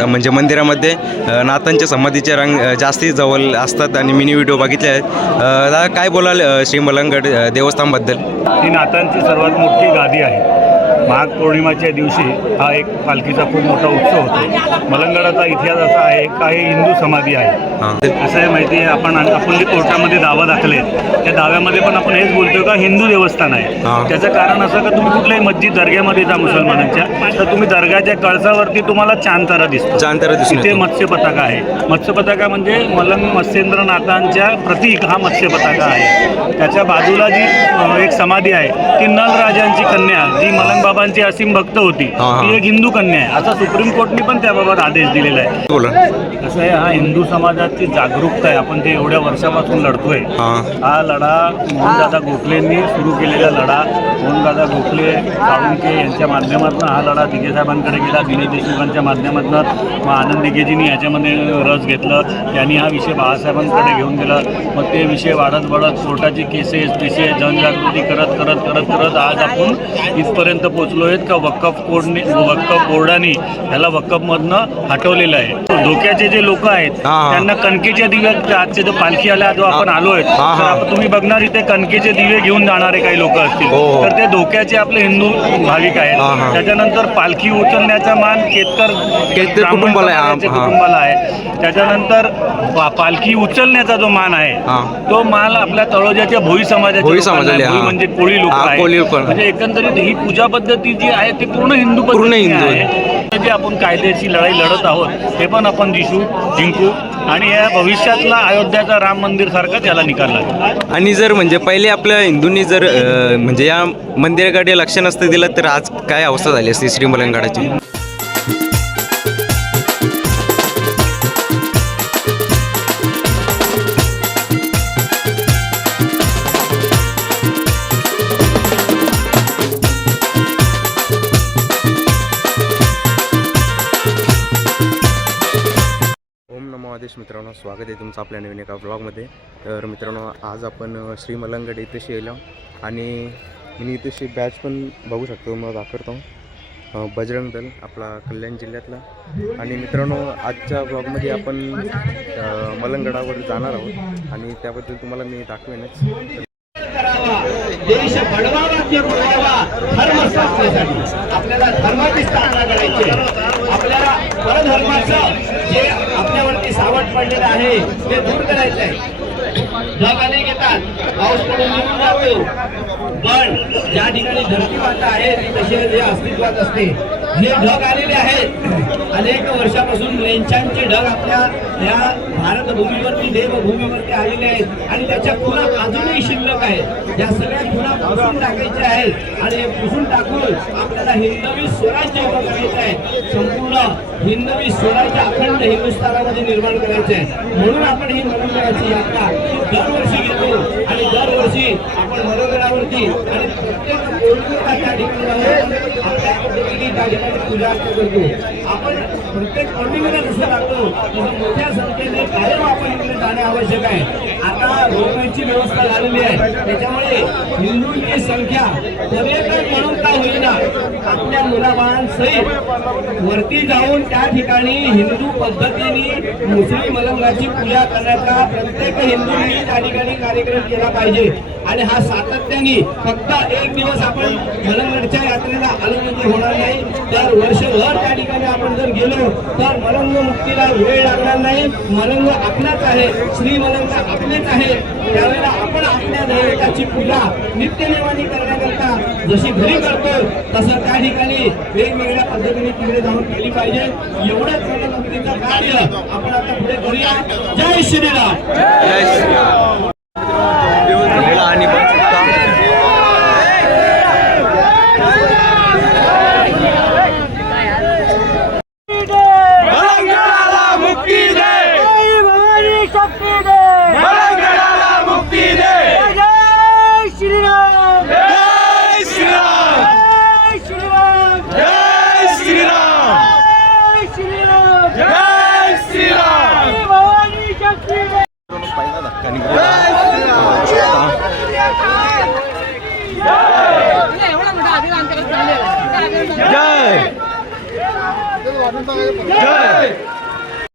म्हणजे मंदिरामध्ये नाथांच्या समाधीचे रंग जास्ती जवळ असतात आणि मिनी व्हिडिओ बघितले आहेत. दादा काय बोलाल श्री मलंगगड देवस्थानबद्दल? ही नाथांची सर्वात मोठी गादी आहे. माघ पौर्णिमाच्या दिवशी हा एक पालखीचा खूप मोठा उत्सव होतो. मलंगगडाचा इतिहास असा आहे का हे हिंदू समाधी आहे. असं आहे माहिती आहे, आपण जे कोर्टामध्ये दावा दाखले त्या दाव्यामध्ये पण आपण हेच बोलतोय का हिंदू देवस्थान आहे. त्याचं कारण असं का तुम्ही कुठल्याही मस्जिद दर्ग्यामध्ये जा मुसलमानांच्या, तर तुम्ही दर्ग्याच्या कळसावरती तुम्हाला चांदतारा दिसतो. चांदतारा दिसतो. तिथे मत्स्य पताका आहे. मत्स्य पताका म्हणजे मलंग मत्स्येंद्रनाथांच्या प्रतीक हा मत्स्य पताका आहे. त्याच्या बाजूला जी एक समाधी आहे ती नलराजांची कन्या जी मलंग बाबांची असीम भक्त होती, ती एक हिंदू कन्या आहे. असा सुप्रीम कोर्टने पण त्याबाबत आदेश दिलेला आहे. बोला. कसं आहे, हा हिंदू समाजाची जागरूकता आहे. आपण ते एवढ्या वर्षापासून लढतोय. हा लढा मोहनदादा गोखलेंनी सुरू केलेला लढा. मोहनदादा गोखले, साळुंखे यांच्या माध्यमातून हा लढा दिघे साहेबांकडे गेला. दिनेश देशमुखांच्या माध्यमातून मग आनंद दिघेजींनी याच्यामध्ये रस घेतलं. त्यांनी हा विषय बाळासाहेबांकडे घेऊन गेला. मग ते विषय वाढत कोर्टाची केसेस जनजागृती करत करत करत करत आज आपण इथपर्यंत पोचलो आहेत का वक्फ बोर्डाने ह्याला वक्फमधनं हटवलेलं आहे. धोक्याचे जे लोक आहेत त्यांना कणकेच्या दिव्या, आजचे जो पालखी आल्या जो आपण आलो आहेत, तर तुम्ही बघणार इथे कणकेचे दिवे घेऊन जाणारे काही लोक असतील, तर ते धोक्याचे आपले हिंदू भाविक आहेत. त्याच्यानंतर पालखी उचलण्याचा मान केतकर कुटुंबाला आहे. त्याच्यानंतर पालखी उचलण्याचा जो मान आहे तो मान आपल्या तळोजाच्या भोई समाजाच्या म्हणजे कोळी लोक आहेत. म्हणजे एकंदरीत ही पूजा पद्धती जी आहे ती पूर्ण हिंदू आहे. जे आपण कायद्याची लढाई लढत आहोत ते पण आपण जिंकू आणि या भविष्यातला अयोध्याचा राम मंदिर सारखा त्याला निकाल लागेल. आणि जर म्हणजे पहिले आपल्या हिंदूंनी जर म्हणजे या मंदिराकडे लक्ष नसतं दिलं तर आज काय अवस्था झाली असती श्री मलंगगडाची? मित्रांनो, स्वागत आहे तुमचं आपल्या नवीन एका ब्लॉगमध्ये. तर मित्रांनो, आज आपण श्री मलंगगड इथेशी येलो आणि मी इथेशी बॅच पण बघू शकतो. मग दाखवतो बजरंग दल आपला कल्याण जिल्ह्यातला. आणि मित्रांनो, आजच्या ब्लॉगमध्ये आपण मलंगगडावर जाणार आहोत आणि त्याबद्दल तुम्हाला मी दाखवेनच. देश घडवावा की घडवावा धर्म स्थापनेसाठी आपल्याला धर्माची स्थापना करायची आहे. आपल्याला परधर्माचं जे आपल्यावरती सावट पडलेलं आहे ते दूर करायचं आहे. ढग अनेक येतात, पाऊस पडून निघून जातो, पण ज्या ठिकाणी धरती माता आहे ती तशी जे अस्तित्वात असते. जे ढग आलेले आहेत अनेक वर्षापासून रेंचांचे ढग आपल्या या भारतभूमीवरती देवभूमीवरती आलेले आहेत आणि त्याच्या खुणा अजूनही शिल्लक आहेत. या सगळ्या खुणा पुसून टाकायच्या आहेत आणि पुसून टाकून आपल्याला हिंदवी स्वराज्य उभं करायचं आहे. संपूर्ण हिंदवी स्वराज्य अखंड हिंदुस्थानामध्ये निर्माण करायचं आहे. म्हणून आपण ही मलंगगडाची यात्रा दरवर्षी घेतो आणि दरवर्षी आपण मलंगगडावरती आणि प्रत्येक पौर्णिमेला त्या ठिकाणी आपल्या पद्धतीने त्या ठिकाणी पूजा करतो. आपण प्रत्येक पौर्णिमेला जसं लागतो तसं मोठ्या संख्येने कायम आपण इकडे जाणे आवश्यक आहे. आता रोपवेची व्यवस्था झालेली आहे, त्याच्यामुळे हिंदूंची संख्या पर्यटन म्हणून का होईना आपल्या मुलाबाळांसहित वरती जाऊन त्या ठिकाणी हिंदू पद्धतीने मुस्लिम मलंगाची पूजा करण्याचा प्रत्येक हिंदूंनी त्या ठिकाणी कार्यक्रम केला पाहिजे. आणि हा सातत्याने फक्त एक दिवस आपण मलंगगडच्या यात्रेला आलो म्हणजे होणार नाही, तर वर्षभर त्या ठिकाणी आपण जर गेलो तर मलंग मुक्तीला वेळ लागणार नाही. मलंग आपलाच आहे, श्री मलंग आपलेच आहे. त्यावेळेला आपण आपल्या दैवताची पूजा नित्यनेमाने करण्याकरता जशी घरी करतो तसं त्या ठिकाणी वेगवेगळ्या पद्धतीने तिकडे जाऊन केली पाहिजे. एवढंच मलंग मुक्तीचं कार्य आपण आता पुढे करूया. जय श्रीराम. जय श्रीराम. आणि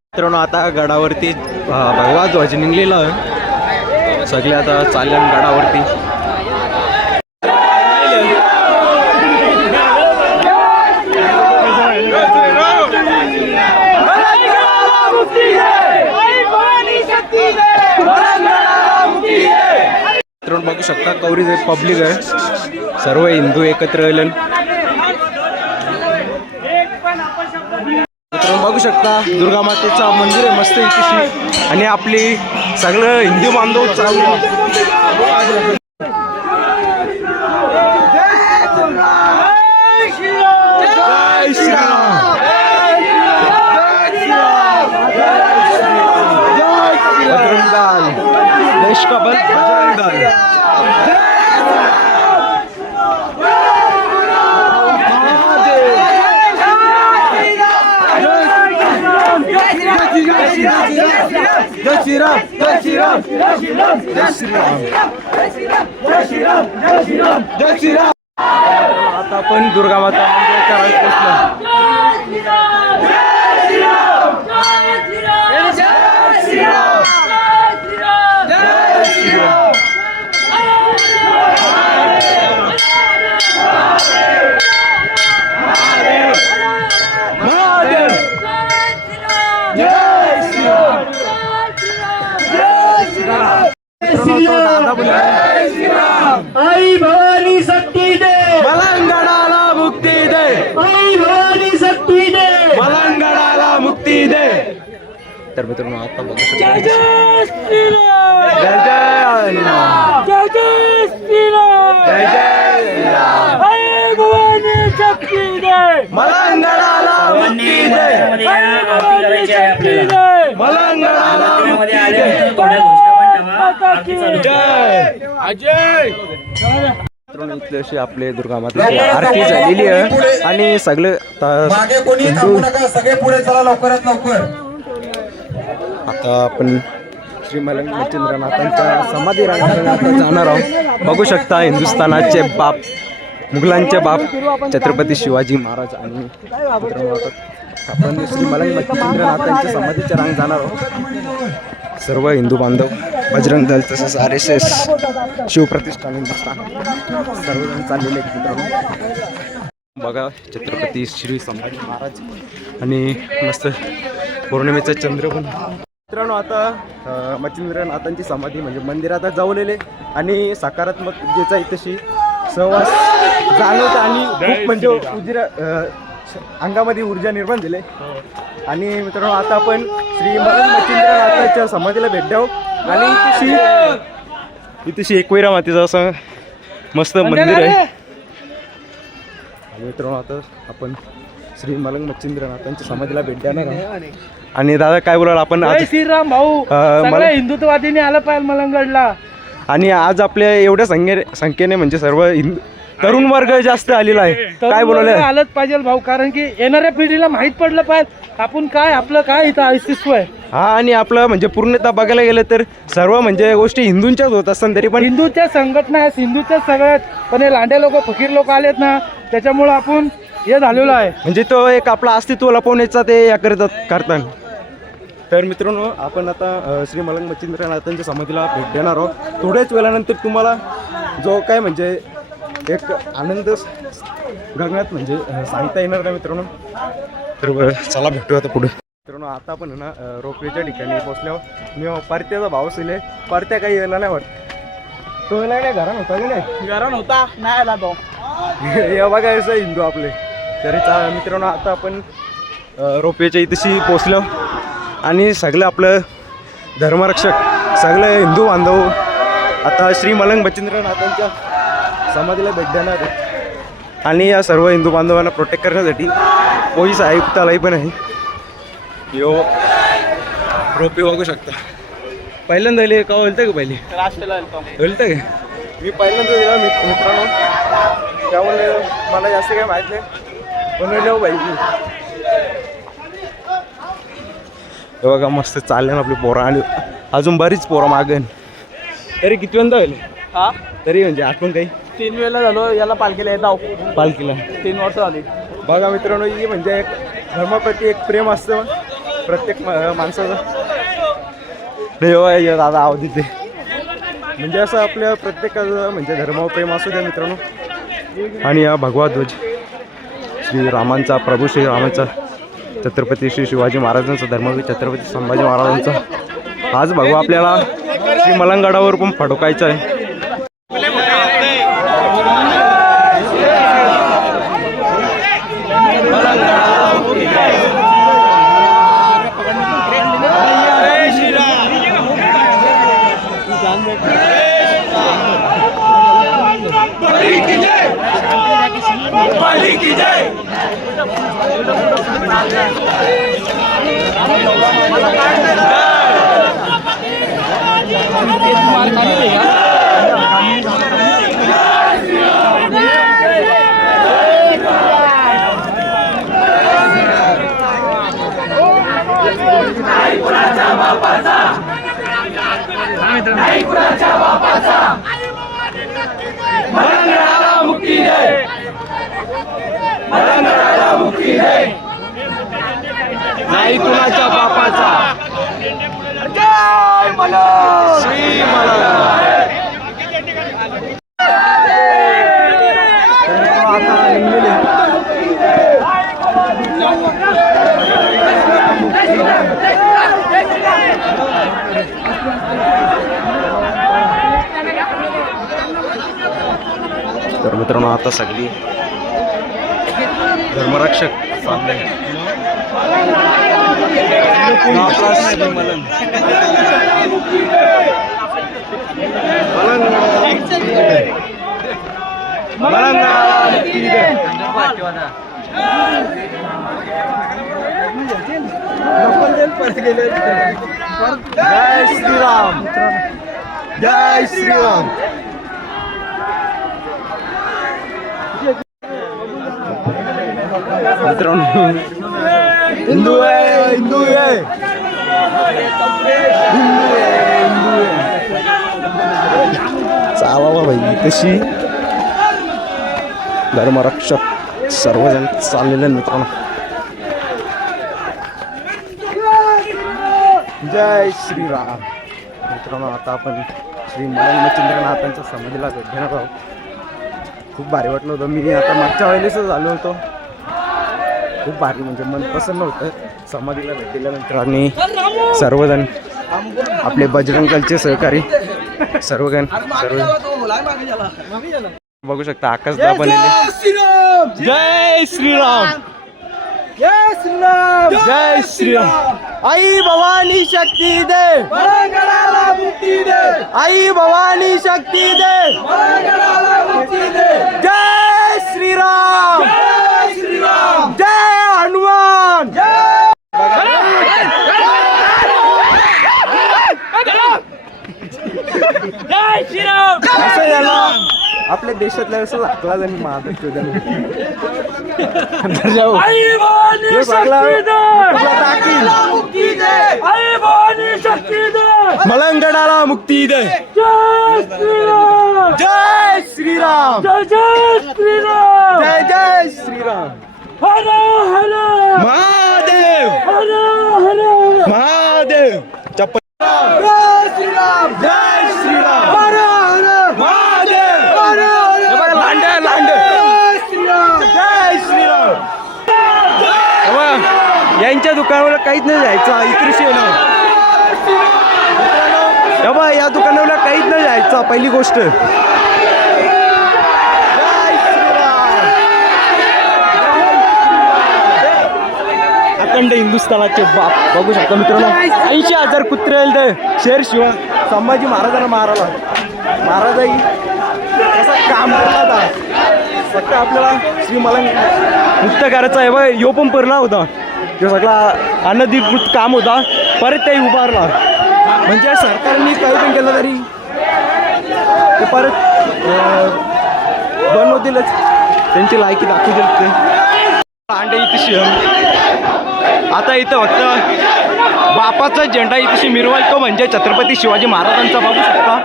मित्रांनो आता गडावरती भगवा ध्वज निघलेला आहे. सगळे आता चालले गडावरती. मित्रांनो बघू शकता कवरी पब्लिक आहे, सर्व हिंदू एकत्र आले. मित्रांनो बघू शकता दुर्गा मातेचा मंदिर आहे मस्त इथे, आणि आपली सगळं हिंदू बांधव चालू. जय श्रीराम, बजरंग दल, देश का बल बजरंग दल. जय श्रीराम, जय श्रीराम, जय श्रीराम, जय श्रीराम, जय श्रीराम, जय श्रीराम, जय श्रीराम. आता आपण दुर्गा माता मंदिराच्या रांगेत पोहोचलो. आई भवानी शक्ती दे, मलंगडाला मुक्ती दे, आई भवानी शक्ती दे, मलंगडाला मुक्ती दे. तर मित्रांनो आता बघू शकता जय जय हनुमान, जय जय श्रीराम, जय जय श्रीराम. आई भवानी शक्ती दे, मलंगडाला मुक्ती दे, मलंगडाला मुक्ती दे. जय अजय. मित्रांनो इथली अशी आपले दुर्गा मातेची आरती झालेली आहे, आणि सगळे मागे कोणी थांबू नका, सगळे पुढे चला लवकरात लवकर. आता आपण श्री मलंग मच्छिंद्रनाथांच्या समाधी रांगेत जाणार आहोत. बघू शकता हिंदुस्थानाचे बाप, मुघलांचे बाप छत्रपती शिवाजी महाराज. आणि मित्रांनो आता आपण श्री मलंग मच्छिंद्रनाथांच्या समाधीच्या रांग जाणार आहोत. सर्व हिंदू बांधव, बजरंग दल, तसेच RSS, शिवप्रतिष्ठान हिंदुस्थान सर्वजण चाललेले आहेत. मित्रांनो बघा छत्रपती श्री संभाजी महाराज, आणि मस्त पौर्णिमेचा चंद्र पण. मित्रांनो आता मच्छिंद्रनाथांची समाधी म्हणजे मंदिर आता जावलेले, आणि सकारात्मकतेचा इथेशी सहवास जाणवता, आणि खूप म्हणजे अंगामध्ये ऊर्जा निर्माण झाली. आणि मित्रांनो आता आपण श्री मलंग मच्छिंद्रनाथांच्या समाधीला भेट द्यावं, आणि इथेशी एकविरा मातेचं असं मस्त मंदिर आहे. मित्रांनो आता आपण श्री मलंग मच्छिंद्रनाथांच्या समाधीला भेट देणार आहोत. आणि दादा काय बोलाल आपण आज? श्रीराम भाऊ, सगळ्या हिंदुत्ववादीने आलं पाहिजे मलंगडला. आणि आज आपल्या एवढ्या संख्येने म्हणजे सर्व तरुण वर्ग जास्त आलेला आहे, काय बोलायला आलंच पाहिजे भाऊ, कारण की येणाऱ्या पिढीला माहित पडलं पाहिजे आपण काय, आपलं काय इथं अस्तित्व आहे. हा, आणि आपलं म्हणजे पूर्णतः बघायला गेलं तर सर्व म्हणजे गोष्टी हिंदूंच्याच होत असतात, तरी पण हिंदूच्या संघटना आहेत, हिंदूच्या सगळ्यात. पण हे लांडे लोक, फकीर लोक आलेत ना, त्याच्यामुळं आपण हे झालेलं आहे. म्हणजे तो एक आपला अस्तित्व लपवण्याचा ते या करतात. तर मित्रांनो आपण आता श्री मलंग मच्छिंद्रनाथांच्या समाधीला भेट देणार आहोत. थोड्याच वेळानंतर तुम्हाला जो काय म्हणजे एक आनंद गगनात म्हणजे सांगता येणार का मित्रांनो. तर चला भेटू आता पुढे. मित्रांनो आता आपण ना रोपवेच्या ठिकाणी पोचल्यावर मी परत्याचा भाव असेल, परत्या काही यायला नाही वाटत. तो यायला नाही, घरान होता की नाही? घरान होता, नाही आला तो. या बघायचं हिंदू आपले. तरी मित्रांनो आता आपण रोपवेच्या इथेशी पोचलो, आणि सगळं आपलं धर्मरक्षक, सगळे हिंदू बांधव आता श्री मलंग मच्छिंद्रनाथांच्या समाधीला भेट देणार आहे. आणि या सर्व हिंदू बांधवांना प्रोटेक्ट करण्यासाठी पोलीस आयुक्तालय पण आहे. यो रोपवे बघू शकता. पहिल्यांदा आले का बोलतं का पहिले बोलतं का? मी पहिल्यांदा दिला मित्रांनो, त्यामुळे मला जास्त काही माहीत नाही, पण पाहिजे. हे बघा मस्त चालले ना आपली पोरं, आणि अजून बरीच पोरं मागेन. तरी कितव्यांदा होईल? हा, तरी म्हणजे आठवण काही 3 वेळेला झालो याला पालखीला येत आहो. पालखीला 3 वर्ष झाली. बघा मित्रांनो, ही म्हणजे एक धर्माप्रती एक प्रेम असतं प्रत्येक माणसाचं. देवा दादा आव तिथे म्हणजे असं आपल्या प्रत्येकाचं म्हणजे धर्मावर प्रेम असू द्या मित्रांनो. आणि या भगवा ध्वज श्रीरामांचा, प्रभू श्रीरामांचा, छत्रपती श्री शिवाजी महाराजांचा, धर्मवीर छत्रपती संभाजी महाराजांचा आज भगवा आपल्याला श्री मलंगडावर पण फडकायचा आहे. नाही कुणाच्या बापाचा. जय मलंग श्री मलंग. तर मित्रांनो आता सगळी धर्मरक्षक चालले. जय श्रीराम, जय श्रीराम. मित्रांनो हिंदू आहे, हिंदू आहे, चालावा भाई. तशी धर्मरक्षक सर्वजण चाललेले मित्रांनो. जय श्रीराम. मित्रांनो आता आपण श्री मलंग मच्छिंद्रनाथांच्या समाधीला भेट घेणार आहोत. खूप भारी वाटलं होतं. मी आता मागच्या वेळेस झालो होतो. खूप भारी म्हणजे मन प्रसन्न होतं समाधीला भेट दिल्यानंतर. आणि सर्वजण आपले बजरंग दलचे सहकारी सर्वजण बघू शकता. आकाशदा बनलेले. जय श्रीराम, जय श्रीराम, जय श्रीराम. आई भवानी शक्ती दे, मुक्ती दे. आई भवानी शक्ती दे, मुक्ती दे. जय श्रीराम, जय श्रीराम, जय हनुमान. जय श्रीराम. असं याला आपल्या देशातल्या असं लागला आणि महाराष्ट्र मलंगडाला मुक्ती दे. जय श्रीराम, जय जय श्रीराम, जय जय श्रीराम. हर हर महादेव, हर हर महादेव. जय श्रीराम, जय श्रीराम, हर हर महादेव, हर हर लांडे लांडे. जय श्रीराम, जय श्रीराम. यांच्या दुकानावर काहीच नाही जायचं. इकडे या दुकानावर काहीच नाही जायचं. पहिली गोष्ट अखंड हिंदुस्थानाचे बाप बघू शकता मित्रांनो. 80,000 कुत्रे आले शेर शिवाय संभाजी महाराजांना मारायला. महाराजाई कसं काम करला फक्त आपल्याला श्री मलंग मुक्त करायचं आहे. बघ यो पण परला होता. जो सगळा अनधिकृत काम होता परत त्याही उभारला. म्हणजे सरकारने काही पण केलं तरी ते परत बनवतीलच. त्यांची लायकी दाखवू दिली ते अंडे इथेशी. आता इथं फक्त बापाचा झेंडा इथेशी मिरवायचा म्हणजे छत्रपती शिवाजी महाराजांचा. बघू शकता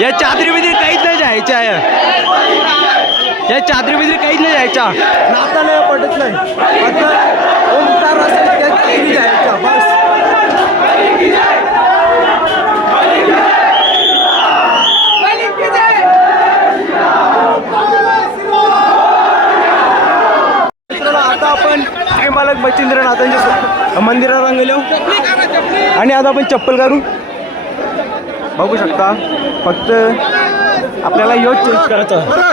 या चादरीमध्ये काहीच नाही जायचं आहे. या चादरी बिदरी काहीच नाही यायच्या, नाता नाही पडत नाही, फक्त ओमकार असेल त्या चादरी यायच्या बस. आता आपण श्री मालक मच्छिंद्रनाथांच्या मंदिरात गेलो आणि आता आपण चप्पल काढू बघू शकता. फक्त आपल्याला योच चेंज करायचा.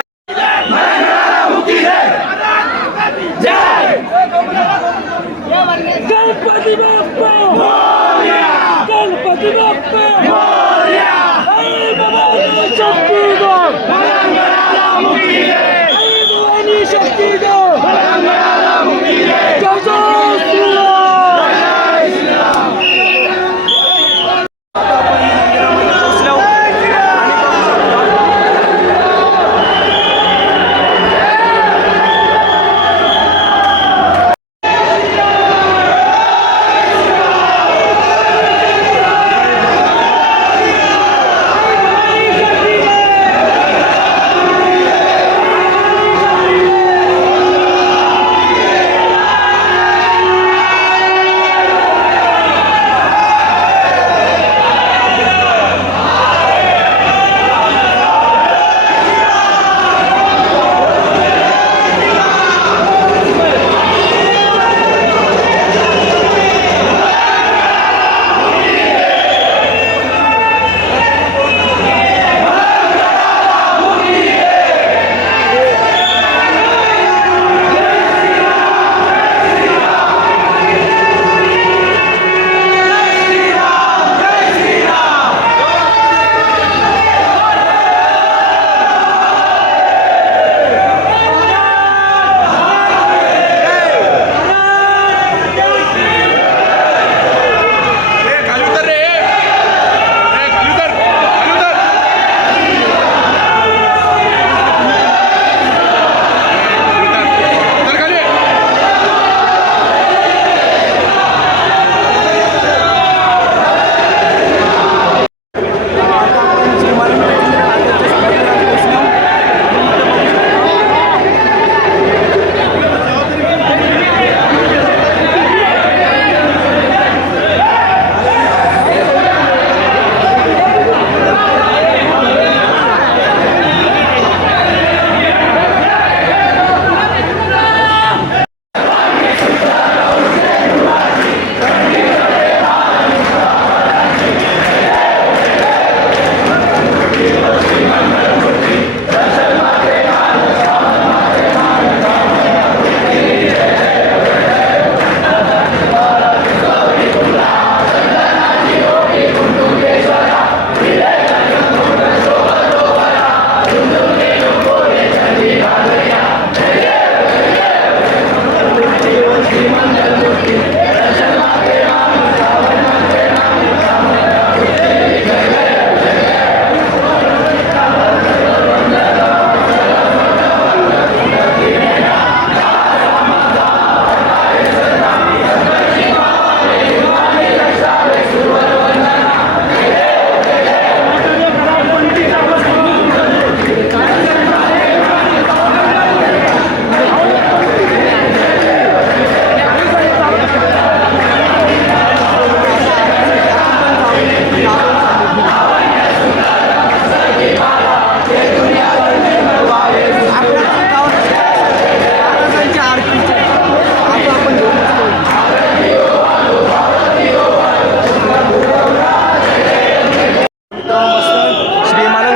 गणपती बाप्पा मोरया, गणपती बाप्पा मोरया, आई भवानी शक्ती गो, मंगळाला मुक्ती दे, आई भवानी शक्ती गो, मंगळाला मुक्ती दे, जय जय श्रीराम, जय श्रीराम.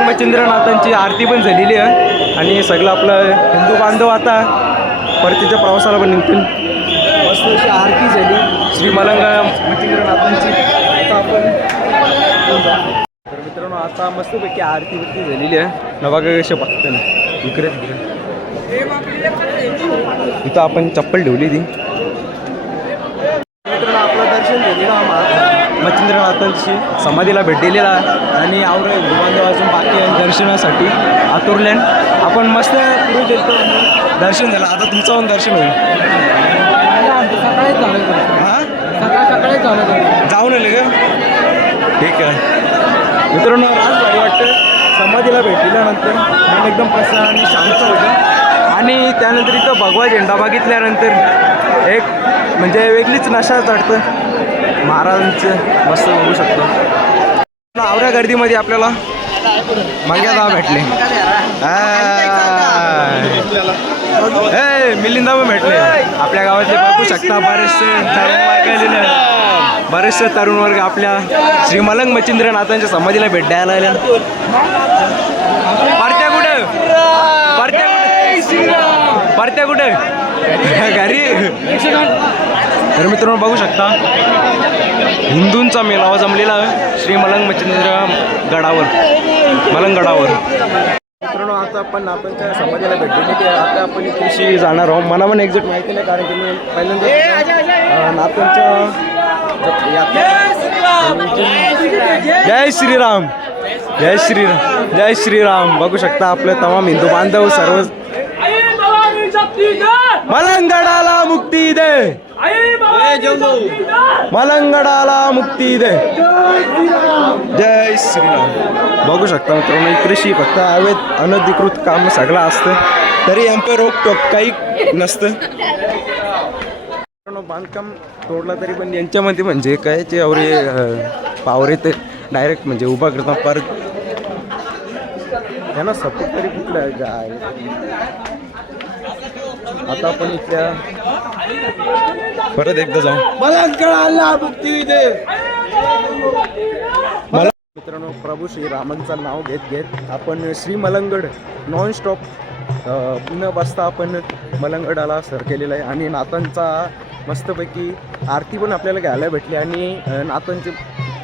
मच्छिंद्रनाथांची आरती पण झालेली आहे आणि सगळं आपलं हिंदू बांधव आता परतीच्या प्रवासाला पण निघतील. मस्त अशी आरती झाली श्री मच्छिंद्रनाथांची. आता आपण तर मित्रांनो आता मस्तपैकी आरती बिरती झालेली आहे. न बघा कशा बघतं ना इकडे तिकडे. इथं आपण चप्पल ठेवली ती. मित्रांनो आपलं दर्शन झालेलं मच्छिंद्रनाथांची समाधीला भेट दिलेला आणि आवड हिंदू बांधव अजून बाकी आहे दर्शनासाठी आतुरल्यान. आपण मस्त पुढे गेलो दर्शन झालं. आता तुमचं पण दर्शन होईल. सकाळी जाऊन आले का? ठीक आहे मित्रांनो आज भारी वाटतं समाधीला भेट दिल्यानंतर मन एकदम प्रसन्न आणि शांत होतं. आणि त्यानंतर इथं भगवा झेंडा बघितल्यानंतर एक म्हणजे वेगळीच नशा चढतं महाराजांचं मस्त बघू शकतो. आवऱ्या गर्दीमध्ये आपल्याला मंग्यादा भेटले, मिलिंदा पण भेटले. आपल्या गावातले बघू शकता बरेचसे तरुण वर्ग आपल्या श्री मलंग मच्छिंद्रनाथांच्या समाधीला भेट द्यायला आल्या. परत्या कुठे घरी. तर मित्रांनो बघू शकता हिंदूंचा मेळावा जमलेला श्री मलंग मच्छिंद्र गडावर, मलंगगडावर. मित्रांनो आता आपण समाधीला भेट दिली की आता आपण इथे जाणार आहोत. मला पण एक्झॅक्ट माहिती नाही कारण की मी पहिल्यांदा नाथांच्या जय श्रीराम, जय श्रीराम, जय श्रीराम. बघू शकता आपले तमाम हिंदू बांधव सर्व मलंगगडाला मुक्ती दे, मलंगगडाला मुक्ती दे, जय श्रीराम. बघू शकता मित्रांनो कृषी फक्त अवैध अनधिकृत काम सगळं असतं तरी यांचं रोकटोक काही नसतं. बांधकाम तोडला तरी पण यांच्यामध्ये म्हणजे काय ते एवढे पावरे ते डायरेक्ट म्हणजे उभा करतात परत यांना सपोर्ट तरी कुठलं आहे. आता आपण इथल्या परत एकदा जाऊ मलंगगडाला मुक्ती दे. मित्रांनो प्रभू श्रीरामांचं नाव घेत घेत आपण श्री मलंगगड नॉन स्टॉप न बसता आपण मलंगगडाला सर केलेला आहे आणि नाथांचा मस्तपैकी आरती पण आपल्याला घ्यायला भेटली आणि नाथांचे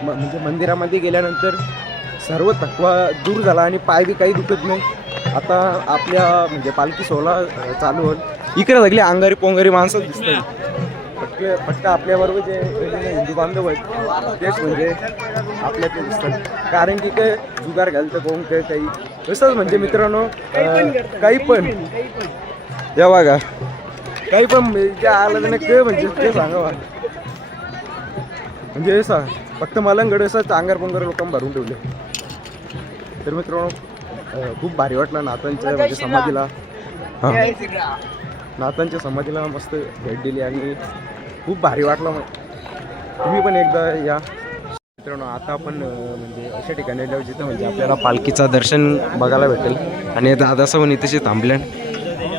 म्हणजे मंदिरामध्ये गेल्यानंतर सर्व थकवा दूर झाला आणि पाय बी काही दुखत नाही. आता आपल्या म्हणजे पालखी सोहळा चालू होईल. इकडे सगळी अंगारी पोंगारी माणसं दिसतात फक्त आपल्याबरोबर जे हिंदू बांधव आहेत तेच म्हणजे आपल्या ते दिसतात कारण की काय जुगार घालतं कोण काय काही तसंच म्हणजे मित्रांनो काही पण या बघा काही पण जे आलं नाही काय म्हणजे ते सांगा म्हणजे फक्त मलंगगड असं अंगार पोंगार लोकांना भरून ठेवले. तर मित्रांनो खूप भारी वाटलं नाथांच्या म्हणजे समाधीला, हां नाथांच्या समाधीला मस्त भेट दिली आणि खूप भारी वाटलं. तुम्ही पण एकदा या. मित्रांनो आता आपण म्हणजे अशा ठिकाणी आलो जिथं म्हणजे आपल्याला पालखीचं दर्शन बघायला भेटेल आणि दादासाहेब पण इथेशी थांबले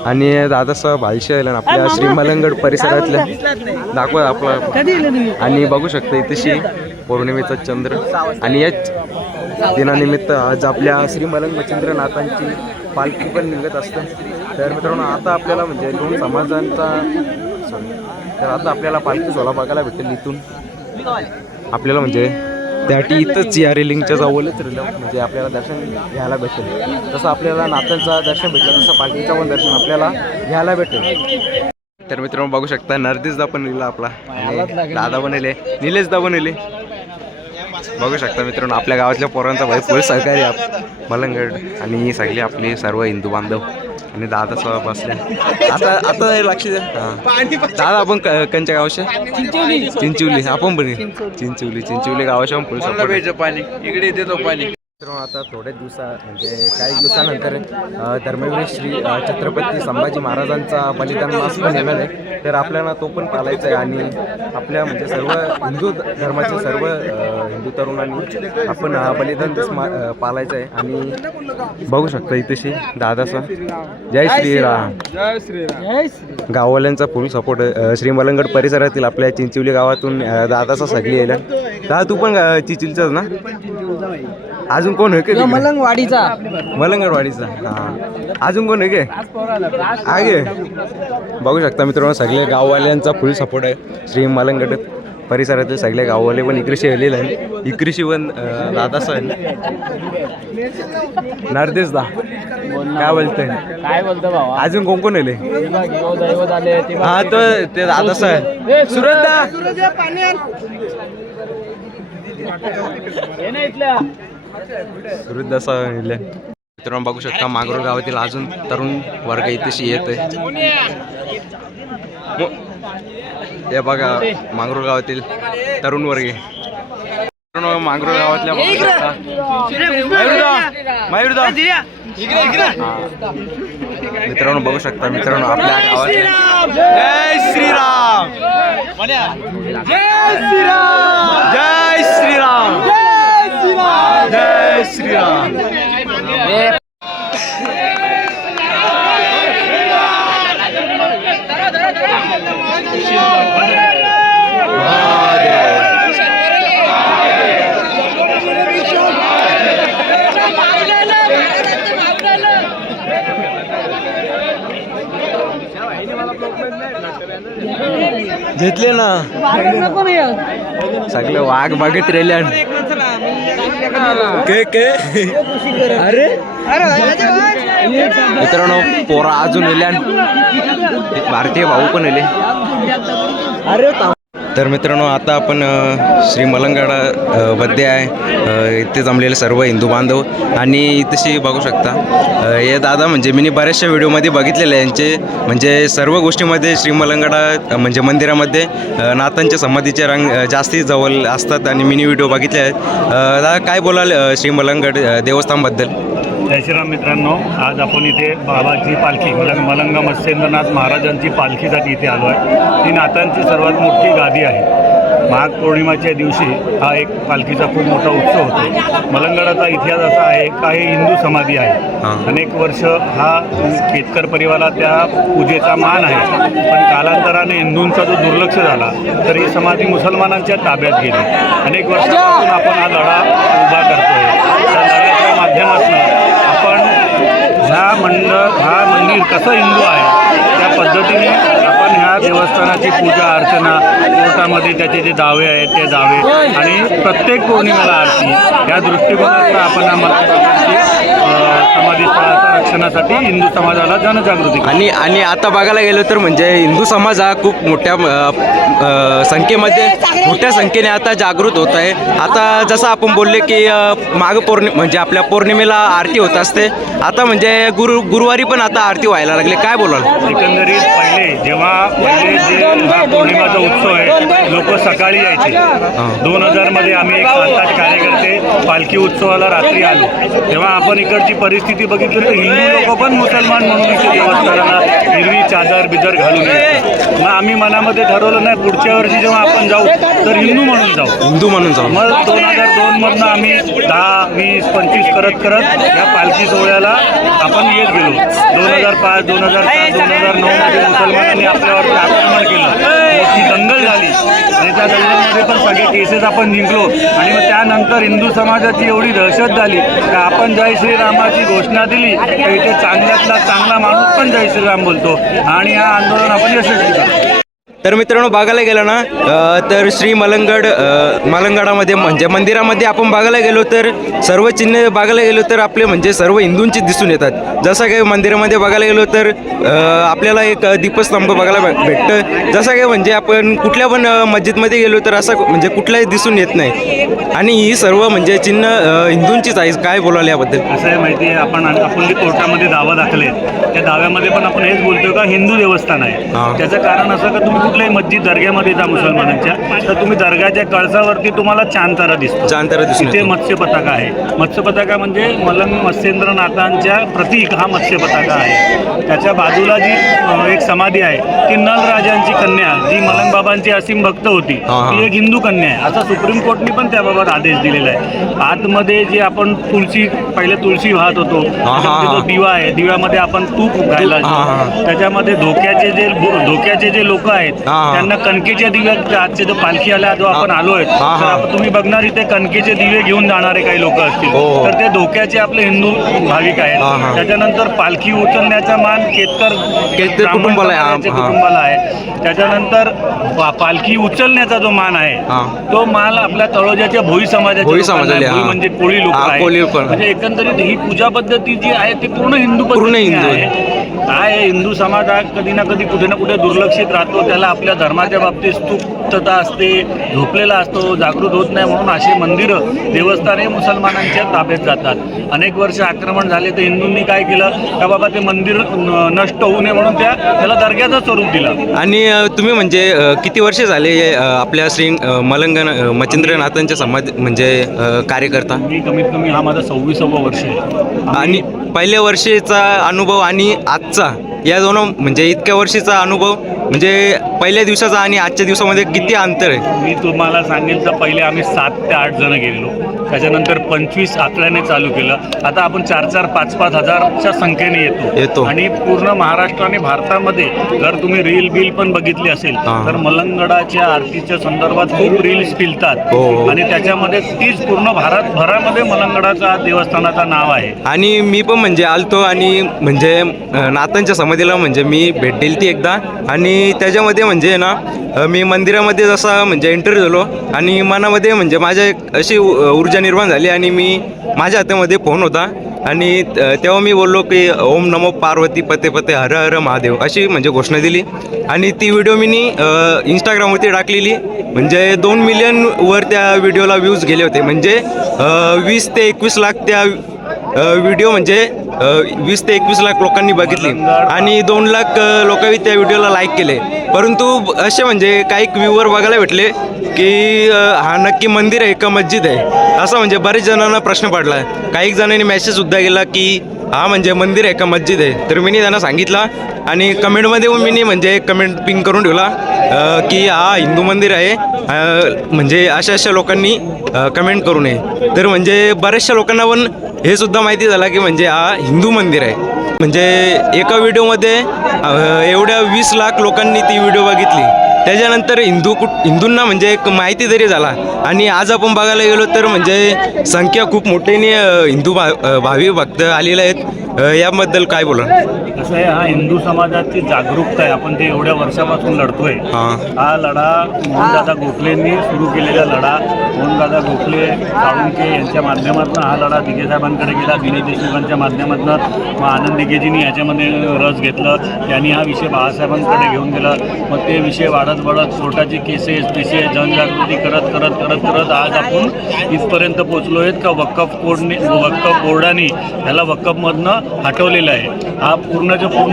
आणि दादासाहेब भालशे आला आपल्या श्री मलंगगड परिसरातल्या दाखवा आपला आणि बघू शकता इथेशी पौर्णिमेचा चंद्र आणि याच दिनानिमित्त आज आपल्या श्री मलंग मच्छिंद्रनाथांची पालखी पण निघत असते. तर मित्रांनो आता आपल्याला म्हणजे दोन समाजांचा तर आता आपल्याला पालखी सोहळा बघायला भेटेल. इथून आपल्याला म्हणजे त्यासाठी इथंच या रेलिंगच्या जवळच राहिलं म्हणजे आपल्याला दर्शन घ्यायला भेटेल. तसं आपल्याला नाथांचं दर्शन भेटलं तसं पालखीचं पण दर्शन आपल्याला घ्यायला भेटेल. तर मित्रांनो बघू शकता नरदेशदा पण लिहिला आपला दादा बनले, निलेशदा बनले. बघू शकता मित्रांनो आपल्या गावातल्या पोरांचा भाई फुल सहकारी मलंगगड आणि सगळे आपले सर्व हिंदू बांधव आणि दादा साहेब बसले. आता लक्ष द्या. दादा आपण कंच्या गावाचे चिंचवली आपण पण चिंचवली गावाच्या फुल सपोर्ट पाणी इकडे देतो पाणी. आता थोड्या म्हणजे काही दिवसानंतर धर्मवीर श्री छत्रपती संभाजी महाराजांचा बलिदान मास पण येणार आहे. तर आपल्याला तो पण पाळायचा आहे आणि आपल्या म्हणजे सर्व हिंदू धर्माचे सर्व हिंदू तरुणांनी आपण बलिदान पाळायचं आहे. आणि बघू शकता इथेशी दादासा जय श्रीराम, जय श्रीराम गाववाल्यांचा फुल सपोर्ट श्री मलंगगड परिसरातील आपल्या चिंचवली गावातून दादासा सगळी यायला. दादा तू पण चिंचवलीचाच ना? अजून कोण आहे का? मलंगगडवाडीचा हां अजून कोण आहे के आगे? बघू शकता मित्रांनो सगळे गाववाल्यांचा फुल सपोर्ट आहे. श्री मलंगगड परिसरातील सगळे गाववाले पण इकडे आलेले आहे. इकडे पण दादासा नरदेशदा काय बोलतोय अजून कोण कोण आले? हा तो ते दादासा आहे सुरतदा सुरतदासा मित्रांनो बघू शकता मांगरोळ गावातील अजून तरुण वर्ग इथेशी येत आहे. हे बघा मांगरोळ गावातील तरुण वर्ग मांगरोळ गावातल्या मित्रांनो बघू शकता मित्रांनो आपल्या गावात जय श्रीराम जय श्रीराम जय श्रीराम जय श्रीराम घेतले ना सगळे वाघ बघत राहिले अरे मित्रांनो पोरा अजून येल्या भारतीय भाऊ पण येले अरे तर मित्रांनो आता आपण श्री मलंगडा मध्ये आहे इथे जमलेले सर्व हिंदू बांधव आणि इथेशी बघू शकता हे दादा म्हणजे मी बऱ्याचशा व्हिडिओमध्ये बघितलेले आहे यांचे म्हणजे सर्व गोष्टीमध्ये श्री मलंगडा म्हणजे मंदिरामध्ये नाथांच्या समाधीचे रंग जास्ती जवळ असतात आणि मिनी व्हिडिओ बघितले आहेत दादा काय बोलाल श्री मलंगड देवस्थानबद्दल जय श्रीराम मित्रांनो, आज आपण इथे बाबाची पालखी मलंग मत्स्येंद्रनाथ महाराजांची पालखीसाठी इथे आलो आहे. ही नाथांची सर्वात मोठी गादी आहे. माघ पौर्णिमाच्या दिवशी हा एक पालखीचा खूप मोठा उत्सव होतो. मलंगडाचा इतिहास असा आहे का हे हिंदू समाधी आहे. अनेक वर्ष हा केतकर परिवाराला त्या पूजेचा मान आहे, पण कालांतराने हिंदूंचा जो दुर्लक्ष झाला तर ही समाधी मुसलमानांच्या ताब्यात गेली. अनेक वर्षापासून आपण हा लढा उभा करतोय. त्या लढ्याच्या माध्यमातून आपण हा मंदिर कसं हिंदू आहे त्या पद्धतीने आपण ह्या देवस्थानाची पूजा अर्चना कोर्टामध्ये त्याचे जे दावे आहेत ते दावे आणि प्रत्येक पौर्णिमेला आरती या दृष्टिकोनातून आपण समाधी स्थळाच्या रक्षणासाठी हिंदू समाजाला जनजागृती आणि आता बघायला गेलो तर म्हणजे हिंदू समाज हा खूप मोठ्या मोठ्या संख्येने आता जागृत होत आहे. आता जसं आपण बोलले की माघ म्हणजे आपल्या पौर्णिमेला आरती होत असते, आता म्हणजे गुरुवारी पण आता आरती व्हायला लागले. काय बोलाल? एकंदरीत पहिले जे हा पौर्णिमाचा उत्सव आहे लोक सकाळी यायचे. 2000 मध्ये आम्ही एक 7-8 कार्यकर्ते पालखी उत्सवाला रात्री आलो. तेव्हा आपण इकडची परिस्थिती बघितली तर हिंदू लोक पण मुसलमान म्हणून इथे देवस्थानाला हिरवी चादर बिदर घालून येतात. मग आम्ही मनामध्ये ठरवलं नाही पुढच्या वर्षी जेव्हा आपण जाऊ तर हिंदू म्हणून जाऊ. मग 2002 मधनं आम्ही 10, 20, 25 करत या पालखी सोहळ्याला आपण येत गेलो. 2005, 2007, 2009 मध्ये मुसलमानांनी आपल्यावरती आक्रमण केलं, मोठी दंगल झाली आणि त्या दंगलमध्ये पण सगळे केसेस आपण जिंकलो. आणि मग त्यानंतर हिंदू समाजाची एवढी दहशत झाली की आपण जय श्रीरामाची घोषणा दिली तर इथे चांगल्यातला चांगला माणूस पण जय श्रीराम बोलतो आणि हा आंदोलन आपण यशस्वी करतो. तर मित्रांनो बघायला गेलं ना तर श्री मलंगडामध्ये म्हणजे मंदिरामध्ये आपण बघायला गेलो तर सर्व चिन्ह बघायला गेलो तर आपले म्हणजे सर्व हिंदूंची दिसून येतात. जसं काही मंदिरामध्ये बघायला गेलो तर आपल्याला एक दीपस्तंभ बघायला भेटतं. जसं काही म्हणजे आपण कुठल्या पण मस्जिदमध्ये गेलो तर असं म्हणजे कुठलाही दिसून येत नाही आणि ही सर्व म्हणजे चिन्ह हिंदूंचीच आहे. काय बोलाल याबद्दल? असं आहे माहिती आहे, आपण जे कोर्टामध्ये दावा दाखले त्या दाव्यामध्ये पण आपण हेच बोलतोय का हिंदू देवस्थान आहे. त्याचं कारण असं का तुम्ही कुठल्याही मस्जिद दर्ग्यामध्ये जा मुसलमानांच्या तर तुम्ही दर्ग्याच्या कळसावरती तुम्हाला चांदतारा दिसतो. तिथे मत्स्य पताका आहे. मत्स्य पताका म्हणजे मलंग मत्स्येंद्रनाथांच्या प्रतीक हा मत्स्य पताका आहे. त्याच्या बाजूला जी एक समाधी आहे ती नलराजांची कन्या जी मलंग बाबांची असीम भक्त होती ती एक हिंदू कन्या आहे असा सुप्रीम कोर्टने पण त्याबाबत आदेश दिलेला आहे. आतमध्ये जे आपण पहिले तुळशी वाहत होतो जो दिवा आहे दिव्यामध्ये आपण तूप उघायला त्याच्यामध्ये धोक्याचे जे लोक आहेत त्यांना कणकेच्या दिव्यात आजचे जो पालखी आला जो आपण आलोय तुम्ही बघणार इथे कणकेचे दिवे घेऊन जाणारे काही लोक असतील तर ते धोक्याचे आपले हिंदू भाविक आहेत. त्याच्यानंतर पालखी उचलण्याचा मान केतकर कुटुंबाला आहे. त्याच्यानंतर पालखी उचलण्याचा जो मान आहे तो मान आपल्या तळोजाच्या भोई समाजाच्या म्हणजे कोळी लोक आहेत. म्हणजे एकंदरीत ही पूजा पद्धती जी आहे ती पूर्ण हिंदू पद्धती आहे. काय हिंदू समाज हा कधी ना कधी कुठे ना कुठे दुर्लक्षित राहतो. त्याला आपल्या धर्माच्या बाबतीत स्तुप्तता असते, झोपलेला असतो, जागृत होत नाही म्हणून अशी मंदिरं देवस्थान हे मुसलमानांच्या ताब्यात जातात. अनेक वर्ष आक्रमण झाले तर हिंदूंनी काय केलं का बाबा ते मंदिर नष्ट होऊ नये म्हणून त्याला दर्ग्याचं स्वरूप दिलं. आणि तुम्ही म्हणजे किती वर्ष झाले आपल्या श्री मच्छिंद्रनाथांच्या समाज म्हणजे कार्यकर्ता? मी कमीत कमी हा माझा 26वा वर्ष आहे. आणि पहिल्या वर्षीचा अनुभव आणि आजचा या दोन म्हणजे इतक्या वर्षीचा अनुभव म्हणजे पहिल्या दिवसाचा आणि आजच्या दिवसामध्ये किती अंतर आहे? मी तुम्हाला सांगेल तर पहिले आम्ही 7 ते 8 जण गेलेलो, त्याच्यानंतर 25 आकड्याने चालू केलं. आता आपण 4-4, 5-5 हजारच्या संख्येने येतो आणि पूर्ण महाराष्ट्र आणि भारतामध्ये जर तुम्ही रील बिल पण बघितली असेल तर मलंगडाच्या आरतीच्या संदर्भात खूप रील्स फिरतात आणि त्याच्यामध्ये तीच पूर्ण भारतभरामध्ये मलंगडाचा देवस्थानाचं नाव आहे. आणि मी पण म्हणजे आलतो आणि म्हणजे नातांच्या समाधीला म्हणजे मी भेट दिली ती एकदा आणि त्याच्यामध्ये म्हणजे ना मी मंदिरामध्ये जसा म्हणजे एंटर झालो आणि मनामध्ये म्हणजे माझ्या एक अशी ऊर्जा निर्माण झाली आणि मी माझ्या हातामध्ये फोन होता आणि तेव्हा मी बोललो की ओम नमो पार्वती पते पते हर हर महादेव अशी म्हणजे घोषणा दिली आणि ती व्हिडिओ मी इंस्टाग्रामवरती टाकलेली. म्हणजे 2 मिलियनवर त्या व्हिडिओला व्ह्यूज गेले होते. म्हणजे 20 ते 21 लाख त्या व्हिडिओ म्हणजे 20 ते 21 लाख लोकांनी बघितली आणि 2 लाख लोकांनी त्या व्हिडिओला लाईक केले. परंतु असे म्हणजे काही व्ह्यूवर बघायला भेटले की हा नक्की मंदिर आहे का मस्जिद आहे असं म्हणजे बरेच जणांना प्रश्न पडला. काही जणांनी मेसेजसुद्धा केला की हा म्हणजे मंदिर आहे का मस्जिद आहे. तर मी त्यांना सांगितलं आणि कमेंटमध्ये मी म्हणजे कमेंट पिन करून ठेवला की हा हिंदू मंदिर आहे म्हणजे अशा लोकांनी कमेंट करू नये. तर म्हणजे बऱ्याचशा लोकांना पण हे सुद्धा माहिती झालं की म्हणजे हा हिंदू मंदिर आहे. म्हणजे एका व्हिडिओमध्ये एवढ्या 20 लाख लोकांनी ती व्हिडिओ बघितली. त्याच्यानंतर हिंदूंना म्हणजे एक माहिती तरी झाला आणि आज आपण बघायला गेलो तर म्हणजे संख्या खूप मोठ्याने हिंदू भावी भक्त आलेले आहेत. याबद्दल काय बोला? असं आहे, हा हिंदू समाजाची जागरूकता आहे. आपण ते एवढ्या वर्षापासून लढतोय. हा लढा मोहनदादा गोखलेंनी सुरू केलेला लढा. मोहनदादा गोखले साळुंके यांच्या माध्यमातून हा लढा दिघे साहेबांकडे गेला. दिनेश देशमुखांच्या माध्यमातून मग आनंद दिघेजींनी याच्यामध्ये रस घेतलं. त्यांनी हा विषय बाळासाहेबांकडे घेऊन गेला. मग ते विषय वाढत कोर्टाची केसेस विषय जनजागृती करत आज आपण इथपर्यंत पोचलो आहेत का वक्फ बोर्डाने ह्याला वक्फमधनं हटवलेलं आहे. हा पूर्ण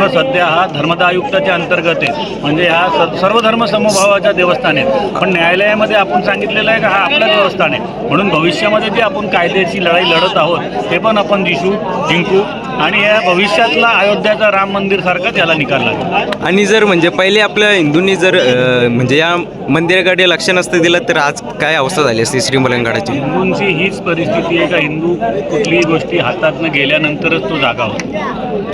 सध्या हा धर्मदा आयुक्ताच्या अंतर्गत आहे. म्हणजे हा सर्व धर्म समभावाच्या देवस्थान आहे. पण न्यायालयामध्ये आपण सांगितलेलं आहे का हा आपलं देवस्थान आहे. म्हणून भविष्यामध्ये जे आपण कायद्याची लढाई लढत आहोत ते पण आपण जिंकू आणि या भविष्यातला अयोध्याचा राम मंदिर सारखंच याला निकाल लागेल. आणि जर म्हणजे पहिले आपल्या हिंदूंनी जर म्हणजे या मंदिराकडे लक्ष नसतं दिलं तर आज काय अवस्था झाली असती श्री मलंगडाची? हिंदूंची हीच परिस्थिती आहे का हिंदू कुठलीही गोष्टी हातातनं गेल्यानंतरच तो जागा होतो.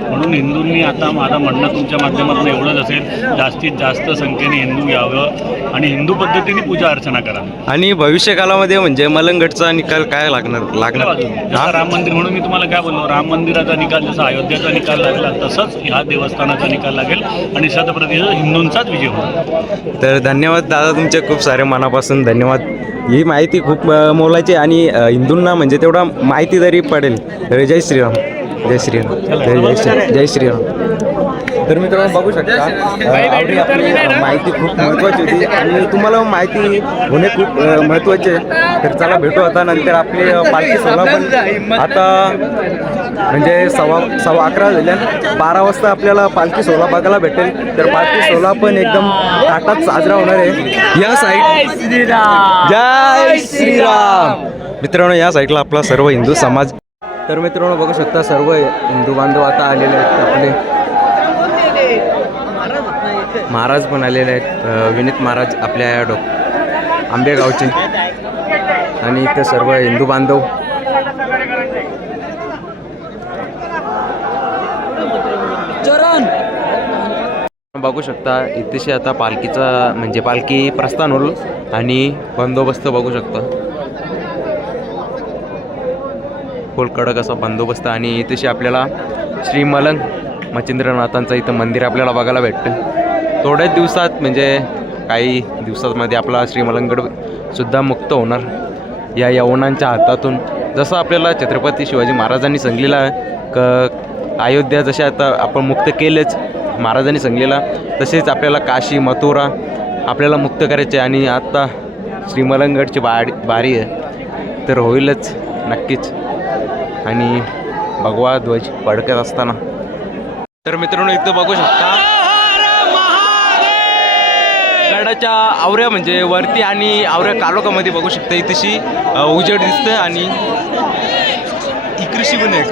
म्हणून हिंदूंनी आता माझं म्हणणं तुमच्या माध्यमातून एवढंच असेल, जास्तीत जास्त संख्येने हिंदू यावं आणि हिंदू पद्धतीने पूजा अर्चना करा. आणि भविष्यकालामध्ये म्हणजे मलंगडचा निकाल काय लागणार? राम मंदिर म्हणून मी तुम्हाला काय बोललो, राम मंदिराचा निकाल जसा अयोध्याचा निकाल लागला तसंच ह्या देवस्थानाचा निकाल लागेल आणि शतप्रतिशत हिंदूंचाच विजय होईल. तर धन्यवाद दादा, तुमचे खूप सारे मनापासून धन्यवाद. ही माहिती खूप मोलाची आणि हिंदूंना म्हणजे तेवढा माहिती तरी पडेल. जय श्रीराम, जय श्रीराम, जय श्रीराम. तर मित्रांनो बघू शकता आपली माहिती खूप महत्त्वाची होती आणि तुम्हाला माहिती होणे खूप महत्त्वाचे आहे. तर चला भेटू आता नंतर. आपली पालखी सोहळा पण आता म्हणजे 11:15 झाल्या. 12 वाजता आपल्याला पालखी सोहळा बघायला भेटेल. तर पालखी सोहळा पण एकदम थाटात साजरा होणार आहे. या साईड जय श्रीराम. मित्रांनो या साईडला आपला सर्व हिंदू समाज. तर मित्रांनो बघू शकता सर्व हिंदू बांधव आता आलेले आहेत. आपले महाराज पण आलेले आहेत. विनीत महाराज आपल्या आंबेगावचे आणि इथे सर्व हिंदू बांधव. बघू शकता इथेशी आता पालखीचा म्हणजे पालखी प्रस्थान होईल आणि बंदोबस्त बघू शकता. फुल कडक असा बंदोबस्त आणि इथेशी आपल्याला श्री मलंग मच्छिंद्रनाथांचं इथं मंदिर आपल्याला बघायला भेटतं. थोड्याच दिवसात म्हणजे काही दिवसांमध्ये आपला श्री मलंगडसुद्धा मुक्त होणार या यवनांच्या हातातून. जसं आपल्याला छत्रपती शिवाजी महाराजांनी सांगलेला अयोध्या जसे आता आपण मुक्त केलेच महाराजांनी सांगलेला तसेच आपल्याला काशी मथुरा आपल्याला मुक्त करायचे आणि आत्ता श्रीमलंगडची बारी आहे तर होईलच नक्कीच. आणि भगवा ध्वज फडकत असताना. तर मित्रांनो इथं बघू शकता गडाच्या आवऱ्या म्हणजे वरती आणि आवऱ्या कालोखामध्ये बघू शकता इथेशी उजेड दिसतं आणि इकडची पण आहे.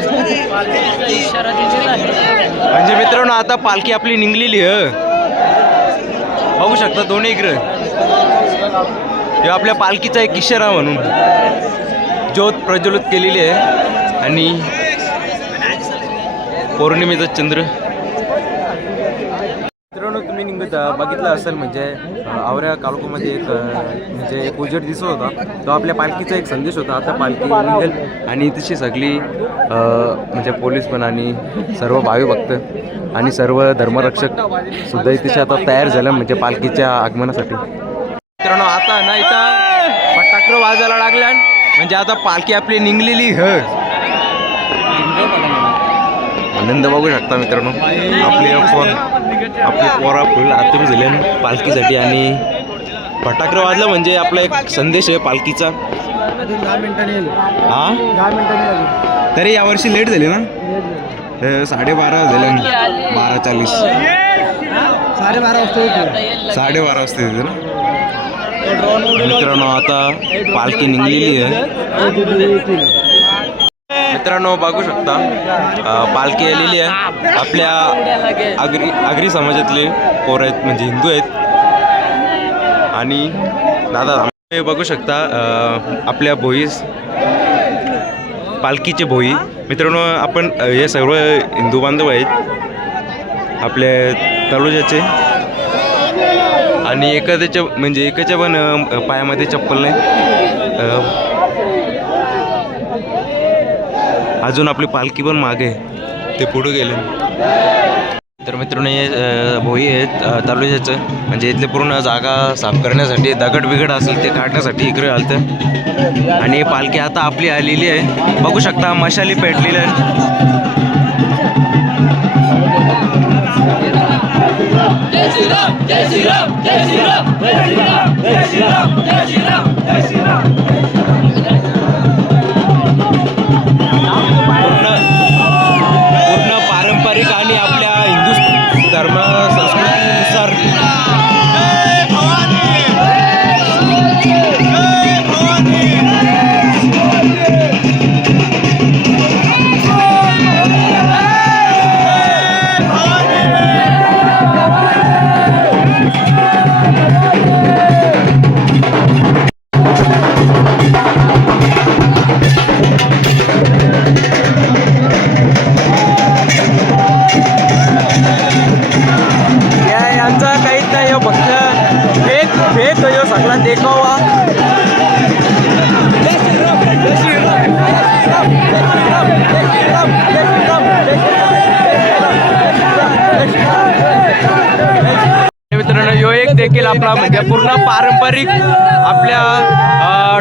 म्हणजे मित्रांनो आता पालखी आपली निघलेली आहे. बघू शकता दोन्ही इकडं हे आपल्या पालखीचा एक इशारा म्हणून ज्योत प्रज्वलित केलेली आहे आणि पौर्णिमेचा चंद्र. मित्रांनो तुम्ही बघितलं असेल म्हणजे आवऱ्या कालकोमध्ये एक म्हणजे एक उजेड दिसत होता. तो आपल्या पालखीचा एक संदेश होता. आता पालखी निघेल आणि तशी सगळी म्हणजे पोलीस पण आणि सर्व भावी भक्त आणि सर्व धर्मरक्षक सुद्धा इथे आता तयार झालं म्हणजे पालखीच्या आगमनासाठी. मित्रांनो आता ना इथं फटाकडं वाजायला लागल्या म्हणजे आता पालखी आपली निघलेली आनंद बघू शकता मित्रांनो. आपली पोरा फुल आतुर झाले पालखीसाठी आणि फटाकडं वाजलं म्हणजे आपला एक संदेश आहे पालखीचा. 10 मिनिटांनी येईल. हा 10 मिनिटांनी आली. तरी यावर्षी लेट झाली ना 12:30 झाले 12:40 12:30 वाजता येते. 12:30 वाजता येते ना. मित्रांनो आता पालखी निघलेली आहे. मित्रांनो बघू शकता पालखी आलेली आहे. आपल्या आगरी समाजातले पोरं आहेत म्हणजे हिंदू आहेत आणि दादा हे बघू शकता आपल्या भोईस पालखीचे भोई. मित्रांनो आपण हे सर्व हिंदू बांधव आहेत आपल्या तळोजाचे आणि एखाद्याच्या म्हणजे एकाच्या पण पायामध्ये चप्पल नाही. अजून आपली पालखी पण मागे ते पुढे गेले. तर मित्रांनो हे भोई आहेत तालुक्याचं म्हणजे इथले पूर्ण जागा साफ करण्यासाठी दगड बिगड असेल ते काढण्यासाठी इकडे आलतं आणि पालखी आता आपली आलेली आहे. बघू शकता मशाली पेटलेली आहे. जय श्रीराम जय श्रीराम जय श्रीराम जय श्रीराम जय श्रीराम जय श्रीराम जय श्रीराम. पूर्ण पारंपरिक आणि आपल्या हिंदू धर्म संस्कृतीनुसार यांचा काहीच नाही फक्त फेक सगळा देखावा. मित्रांनो यो एक देखील आपला म्हणजे पूर्ण पारंपरिक आपल्या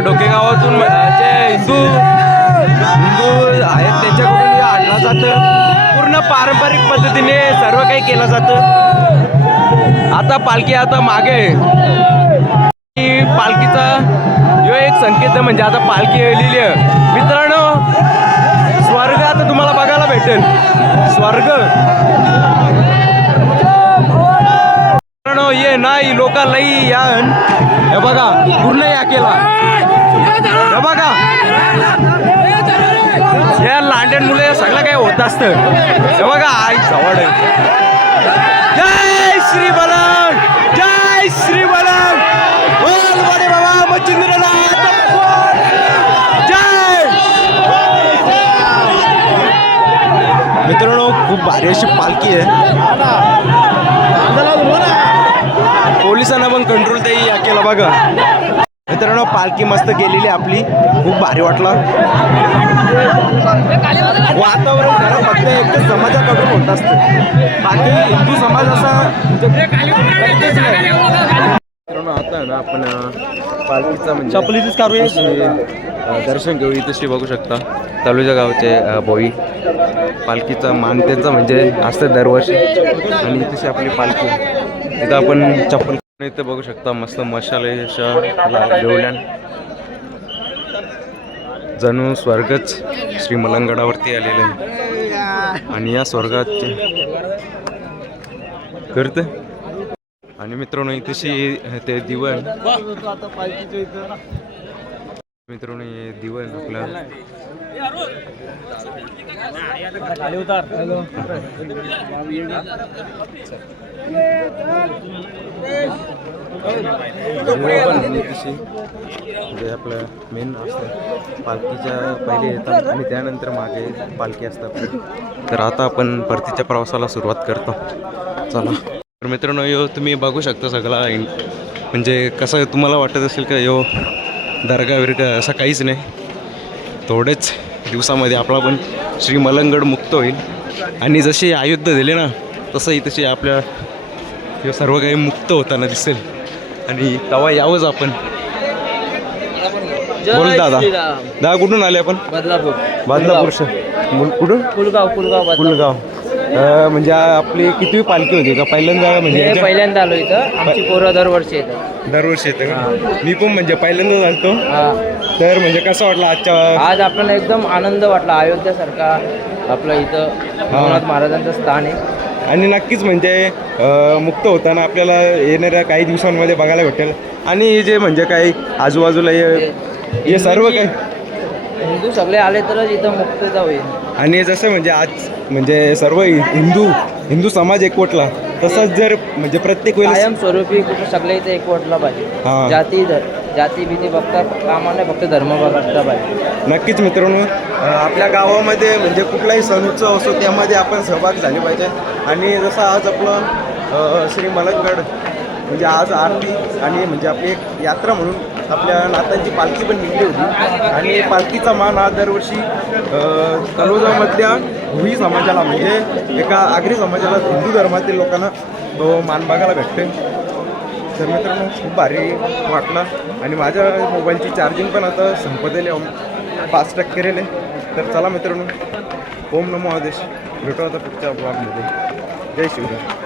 डोकेगावातून जे हिंदू आहेत त्यांच्याकडून हे आणलं जातं. पूर्ण पारंपरिक पद्धतीने सर्व काही केलं जातं. आता पालखी आता मागे पालखीचा यो एक संकेत म्हणजे आता पालखी आलेली आहे. मित्रांनो स्वर्ग आता तुम्हाला बघायला भेटेल. स्वर्ग मित्रांनो ये नाही लोकांनाही या हे बघा पूर्ण या केला हे बघा या लांड्यांमुळे सगळं काही होत असतं. हे बघा आई जवळ आहे. जय श्री बलराम जय श्री बलराम बोल बडे बाबा मच्छिंद्रनाथ जय. मित्रांनो खूप भारी अशी पालखी आहे. पोलिसांना पण कंट्रोल तेही या केला बघा. मित्रांनो पालखी मस्त गेलेली आपली खूप भारी वाटलं. वातावरण खरं फक्त एक समाजाकडून होत असतं बाकी हिंदू समाज असा मित्रांनो. आता ना आपण पालखीचा म्हणजे चपलीचीच कारवाई दर्शन घेऊ. इथे बघू शकता तालुजा गावचे भोई पालखीचा मान त्यांचा म्हणजे असतं दरवर्षी आणि तशी आपली पालखी इथं आपण चप्पल इथं बघू शकता मस्त मशालेच्या जेवल्यान जणू स्वर्गच श्री मलंगडावरती आलेलं आहे आणि या स्वर्गाचे करत आणि मित्रांनो इथेशी ते दिवण मित्रांनो हे दिवस आपलं जे आपलं मेन असतं पालखीच्या पहिले येतात आणि त्यानंतर मागे पालखी असतात. तर आता आपण परतीच्या प्रवासाला सुरुवात करतो. चला तर मित्रांनो यो तुम्ही बघू शकता सगळा म्हणजे कसं तुम्हाला वाटत असेल का यो दर्गा विर्गा असं काहीच नाही. थोडेच दिवसामध्ये आपला पण श्री मलंगड मुक्त होईल आणि जशी अयोध्या दिली ना तसंही तशी आपल्या हे सर्व काही मुक्त होताना दिसेल आणि तेव्हा यावंच आपण. बोल दादा. दादा कुठून आले आपण? बदलापूर कुठून? फुलगाव. म्हणजे आपली कितवी पालखी होती का पहिल्यांदा? म्हणजे पहिल्यांदा आलो इथं. आमची पोरं दरवर्षी येतं का? मी पण म्हणजे पहिल्यांदा झालतो. तर म्हणजे कसं वाटलं आजच्या? आज आपल्याला एकदम आनंद वाटला. अयोध्यासारखा आपलं इथं भगवनाथ महाराजांचं स्थान आहे आणि नक्कीच म्हणजे मुक्त होताना आपल्याला येणाऱ्या काही दिवसांमध्ये बघायला भेटेल. आणि जे म्हणजे काही आजूबाजूला हे सर्व काही हिंदू सगळे आले तरच इथं मुक्तता होईल. आणि जसं म्हणजे आज म्हणजे सर्व हिंदू समाज एकवटला तसंच जर म्हणजे प्रत्येक वेळेस कायमस्वरूपी कुठं सगळे इथे एकवटला पाहिजे. जाती भीती बघता कामा नाही, फक्त धर्म बघता पाहिजे. नक्कीच मित्रांनो आपल्या गावामध्ये म्हणजे कुठलाही सण उत्सव असो त्यामध्ये आपण सहभाग झाले पाहिजे. आणि जसं आज आपलं श्री मलंगड म्हणजे आज आरती आणि म्हणजे आपली एक यात्रा म्हणून आपल्या नातांची पालखी पण निघली होती. आणि पालखीचा मान हा दरवर्षी तलोजामधल्या भुई समाजाला म्हणजे एका आगरी समाजाला हिंदू धर्मातील लोकांना तो मान बघायला भेटते. तर मित्रांनो खूप भारी वाटला. आणि माझ्या मोबाईलची चार्जिंग पण आता संपतेली 5% राहिले. तर चला मित्रांनो ओम नमो आदेश भेटू आता पुढच्या ब्लॉगमध्ये. जय शिवराय.